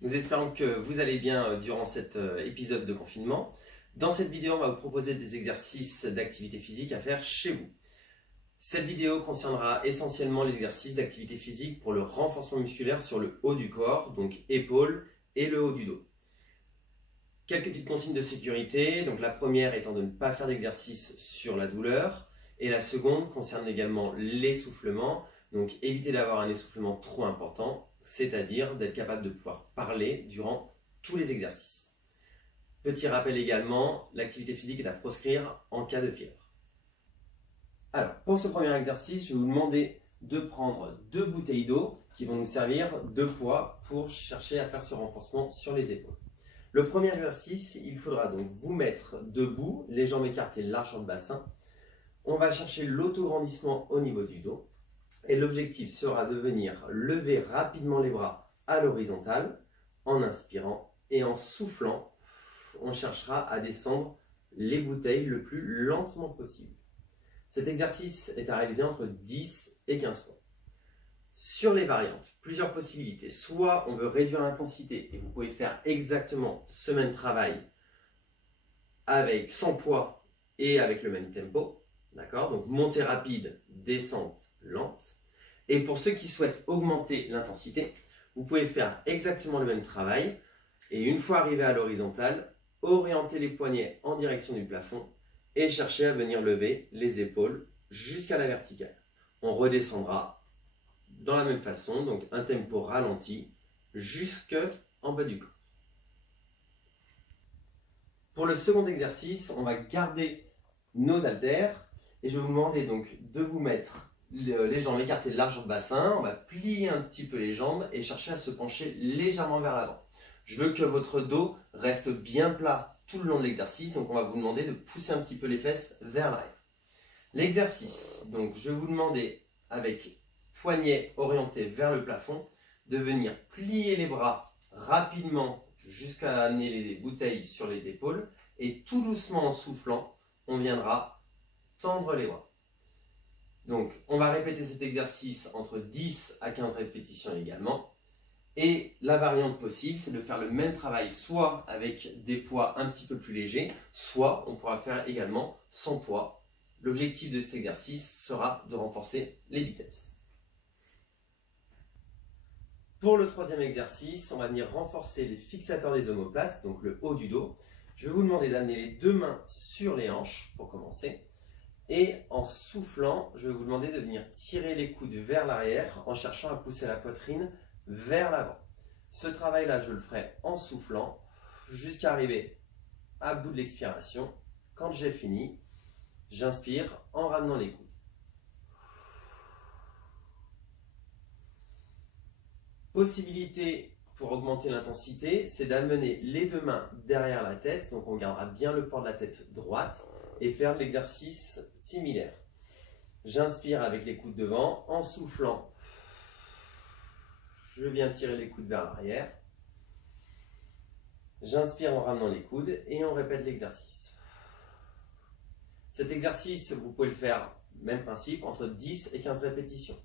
Nous espérons que vous allez bien durant cet épisode de confinement. Dans cette vidéo, on va vous proposer des exercices d'activité physique à faire chez vous. Cette vidéo concernera essentiellement les exercices d'activité physique pour le renforcement musculaire sur le haut du corps, donc épaules et le haut du dos. Quelques petites consignes de sécurité. Donc la première étant de ne pas faire d'exercice sur la douleur. Et la seconde concerne également l'essoufflement. Donc évitez d'avoir un essoufflement trop important, c'est-à-dire d'être capable de pouvoir parler durant tous les exercices. Petit rappel également, l'activité physique est à proscrire en cas de fièvre. Alors, pour ce premier exercice, je vais vous demander de prendre 2 bouteilles d'eau qui vont nous servir de poids pour chercher à faire ce renforcement sur les épaules. Le premier exercice, il faudra donc vous mettre debout, les jambes écartées, largeur de bassin. On va chercher l'autograndissement au niveau du dos. Et l'objectif sera de venir lever rapidement les bras à l'horizontale en inspirant et en soufflant, on cherchera à descendre les bouteilles le plus lentement possible. Cet exercice est à réaliser entre 10 et 15 fois. Sur les variantes, plusieurs possibilités. Soit on veut réduire l'intensité et vous pouvez faire exactement ce même travail avec sans poids et avec le même tempo. D'accord? Donc montée rapide, descente lente. Et pour ceux qui souhaitent augmenter l'intensité, vous pouvez faire exactement le même travail. Et une fois arrivé à l'horizontale, orienter les poignets en direction du plafond et chercher à venir lever les épaules jusqu'à la verticale. On redescendra dans la même façon, donc un tempo ralenti jusqu'en bas du corps. Pour le second exercice, on va garder nos haltères et je vais vous demander donc de vous mettre les jambes écartées large de bassin. On va plier un petit peu les jambes et chercher à se pencher légèrement vers l'avant. Je veux que votre dos reste bien plat tout le long de l'exercice, donc on va vous demander de pousser un petit peu les fesses vers l'arrière. L'exercice, donc je vais vous demander avec poignets orientés vers le plafond, de venir plier les bras rapidement jusqu'à amener les bouteilles sur les épaules et tout doucement en soufflant, on viendra tendre les bras. Donc on va répéter cet exercice entre 10 à 15 répétitions également. Et la variante possible, c'est de faire le même travail soit avec des poids un petit peu plus légers, soit on pourra faire également sans poids. L'objectif de cet exercice sera de renforcer les biceps. Pour le troisième exercice, on va venir renforcer les fixateurs des omoplates, donc le haut du dos. Je vais vous demander d'amener les 2 mains sur les hanches pour commencer. Et en soufflant, je vais vous demander de venir tirer les coudes vers l'arrière en cherchant à pousser la poitrine vers l'avant. Ce travail-là, je le ferai en soufflant jusqu'à arriver à bout de l'expiration. Quand j'ai fini, j'inspire en ramenant les coudes. Possibilité pour augmenter l'intensité, c'est d'amener les 2 mains derrière la tête, donc on gardera bien le port de la tête droite et faire l'exercice similaire. J'inspire avec les coudes devant, en soufflant, je viens tirer les coudes vers l'arrière. J'inspire en ramenant les coudes et on répète l'exercice. Cet exercice, vous pouvez le faire, même principe, entre 10 et 15 répétitions.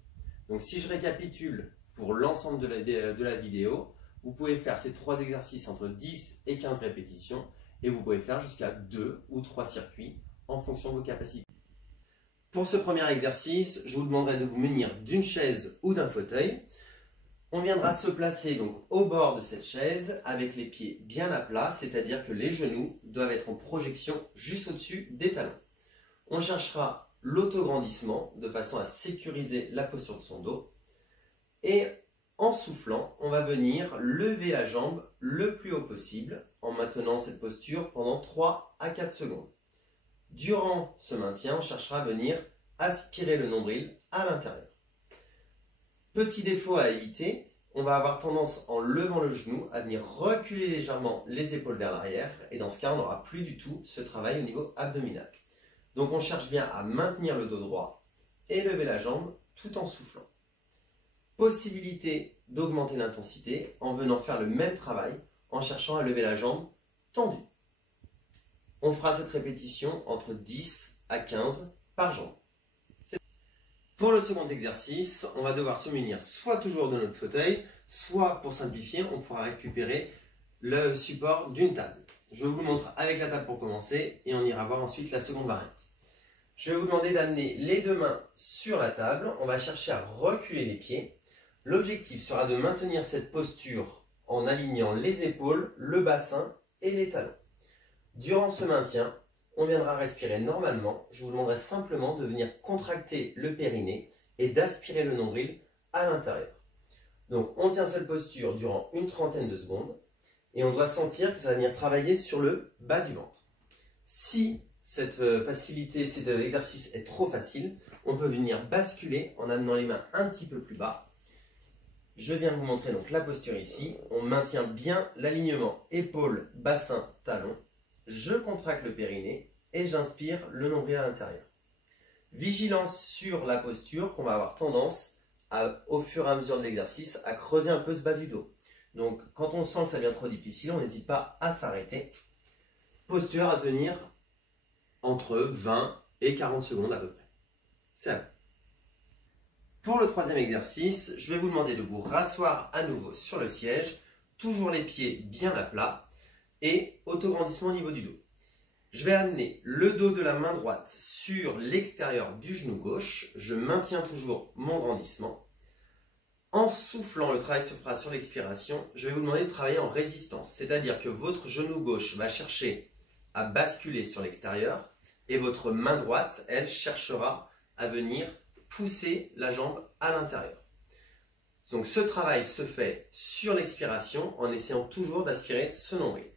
Donc si je récapitule pour l'ensemble de la vidéo, vous pouvez faire ces 3 exercices entre 10 et 15 répétitions et vous pouvez faire jusqu'à 2 ou 3 circuits en fonction de vos capacités. Pour ce premier exercice, je vous demanderai de vous munir d'une chaise ou d'un fauteuil. On viendra se placer donc au bord de cette chaise avec les pieds bien à plat, c'est-à-dire que les genoux doivent être en projection juste au-dessus des talons. On cherchera l'autograndissement de façon à sécuriser la posture de son dos. Et en soufflant, on va venir lever la jambe le plus haut possible en maintenant cette posture pendant 3 à 4 secondes. Durant ce maintien, on cherchera à venir aspirer le nombril à l'intérieur. Petit défaut à éviter, on va avoir tendance en levant le genou à venir reculer légèrement les épaules vers l'arrière et dans ce cas, on n'aura plus du tout ce travail au niveau abdominal. Donc on cherche bien à maintenir le dos droit et lever la jambe tout en soufflant. Possibilité d'augmenter l'intensité en venant faire le même travail en cherchant à lever la jambe tendue. On fera cette répétition entre 10 à 15 par jambe. Pour le second exercice, on va devoir se munir soit toujours de notre fauteuil, soit pour simplifier, on pourra récupérer le support d'une table. Je vous le montre avec la table pour commencer et on ira voir ensuite la seconde variante. Je vais vous demander d'amener les deux mains sur la table. On va chercher à reculer les pieds. L'objectif sera de maintenir cette posture en alignant les épaules, le bassin et les talons. Durant ce maintien, on viendra respirer normalement. Je vous demanderai simplement de venir contracter le périnée et d'aspirer le nombril à l'intérieur. Donc on tient cette posture durant une trentaine de secondes et on doit sentir que ça va venir travailler sur le bas du ventre. Si cet exercice est trop facile, on peut venir basculer en amenant les mains un petit peu plus bas. Je viens vous montrer donc la posture ici. On maintient bien l'alignement épaule, bassin, talon. Je contracte le périnée et j'inspire le nombril à l'intérieur. Vigilance sur la posture qu'on va avoir tendance, au fur et à mesure de l'exercice, à creuser un peu ce bas du dos. Donc quand on sent que ça devient trop difficile, on n'hésite pas à s'arrêter. Posture à tenir entre 20 et 40 secondes à peu près. C'est à vous. Pour le troisième exercice, je vais vous demander de vous rasseoir à nouveau sur le siège, toujours les pieds bien à plat et autograndissement au niveau du dos. Je vais amener le dos de la main droite sur l'extérieur du genou gauche. Je maintiens toujours mon grandissement. En soufflant, le travail se fera sur l'expiration. Je vais vous demander de travailler en résistance, c'est-à-dire que votre genou gauche va chercher à basculer sur l'extérieur et votre main droite, elle, cherchera à venir pousser la jambe à l'intérieur. Donc ce travail se fait sur l'expiration en essayant toujours d'aspirer ce nombril.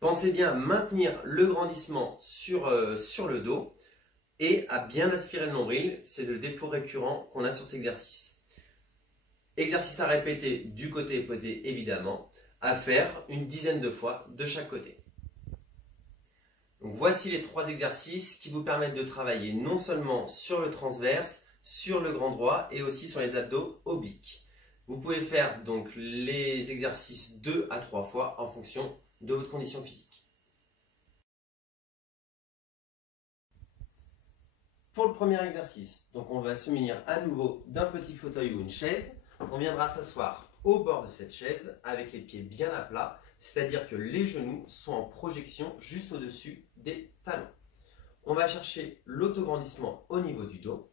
Pensez bien à maintenir le grandissement sur le dos et à bien aspirer le nombril. C'est le défaut récurrent qu'on a sur cet exercice. Exercice à répéter du côté opposé évidemment, à faire une dizaine de fois de chaque côté. Donc voici les trois exercices qui vous permettent de travailler non seulement sur le transverse, sur le grand droit et aussi sur les abdos obliques. Vous pouvez faire donc les exercices 2 à 3 fois en fonction de votre condition physique. Pour le premier exercice, donc on va se munir à nouveau d'un petit fauteuil ou une chaise. On viendra s'asseoir au bord de cette chaise avec les pieds bien à plat, c'est-à-dire que les genoux sont en projection juste au-dessus des talons. On va chercher l'autograndissement au niveau du dos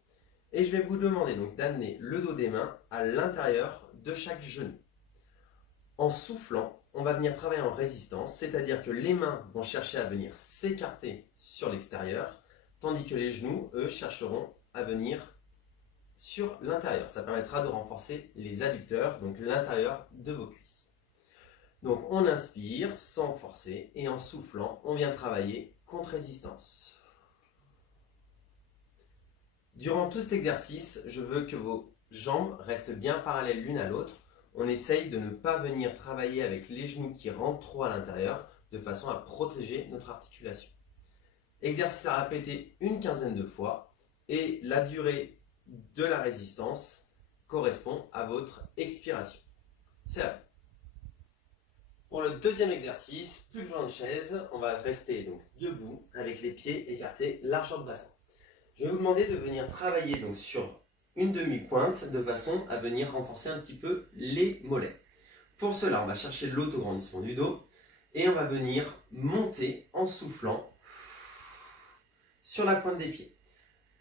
et je vais vous demander donc d'amener le dos des mains à l'intérieur de chaque genou. En soufflant, on va venir travailler en résistance, c'est-à-dire que les mains vont chercher à venir s'écarter sur l'extérieur, tandis que les genoux, eux, chercheront à venir sur l'intérieur. Ça permettra de renforcer les adducteurs, donc l'intérieur de vos cuisses. Donc on inspire sans forcer et en soufflant, on vient travailler contre résistance. Durant tout cet exercice, je veux que vos jambes restent bien parallèles l'une à l'autre. On essaye de ne pas venir travailler avec les genoux qui rentrent trop à l'intérieur de façon à protéger notre articulation. Exercice à répéter une quinzaine de fois et la durée de la résistance correspond à votre expiration. C'est à vous. Pour le deuxième exercice, plus besoin de chaise, on va rester donc debout avec les pieds écartés, largeur de bassin. Je vais vous demander de venir travailler donc sur une demi-pointe de façon à venir renforcer un petit peu les mollets. Pour cela, on va chercher l'autograndissement du dos et on va venir monter en soufflant sur la pointe des pieds.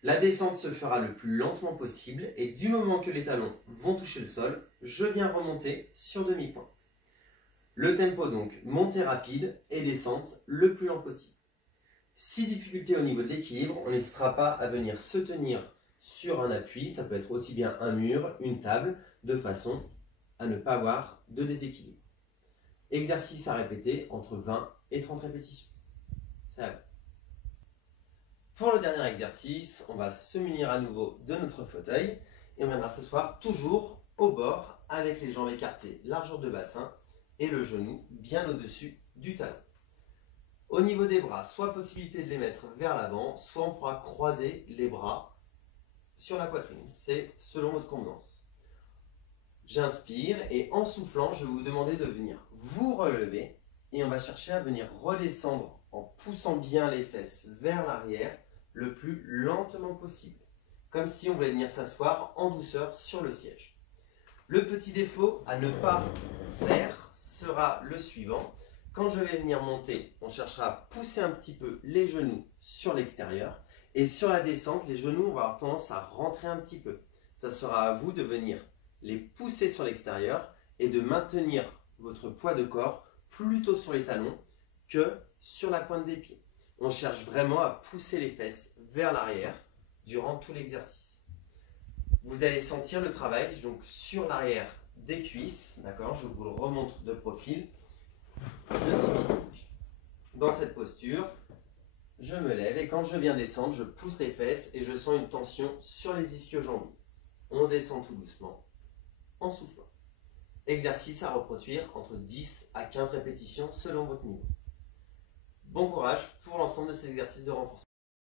La descente se fera le plus lentement possible et du moment que les talons vont toucher le sol, je viens remonter sur demi-pointe. Le tempo donc, montée rapide et descente le plus lent possible. Si difficulté au niveau de l'équilibre, on n'hésitera pas à venir se tenir sur un appui, ça peut être aussi bien un mur, une table, de façon à ne pas avoir de déséquilibre. Exercice à répéter entre 20 et 30 répétitions. C'est à vous. Pour le dernier exercice, on va se munir à nouveau de notre fauteuil et on viendra s'asseoir toujours au bord avec les jambes écartées, largeur de bassin et le genou bien au-dessus du talon. Au niveau des bras, soit possibilité de les mettre vers l'avant, soit on pourra croiser les bras sur la poitrine. C'est selon votre convenance. J'inspire et en soufflant, je vais vous demander de venir vous relever et on va chercher à venir redescendre en poussant bien les fesses vers l'arrière le plus lentement possible. Comme si on voulait venir s'asseoir en douceur sur le siège. Le petit défaut à ne pas faire sera le suivant. Quand je vais venir monter, on cherchera à pousser un petit peu les genoux sur l'extérieur. Et sur la descente, les genoux vont avoir tendance à rentrer un petit peu. Ça sera à vous de venir les pousser sur l'extérieur et de maintenir votre poids de corps plutôt sur les talons que sur la pointe des pieds. On cherche vraiment à pousser les fesses vers l'arrière durant tout l'exercice. Vous allez sentir le travail donc sur l'arrière des cuisses, d'accord? Je vous le remontre de profil. Je suis dans cette posture, je me lève et quand je viens descendre, je pousse les fesses et je sens une tension sur les ischio-jambiers. On descend tout doucement en soufflant. Exercice à reproduire entre 10 à 15 répétitions selon votre niveau. Bon courage pour l'ensemble de ces exercices de renforcement.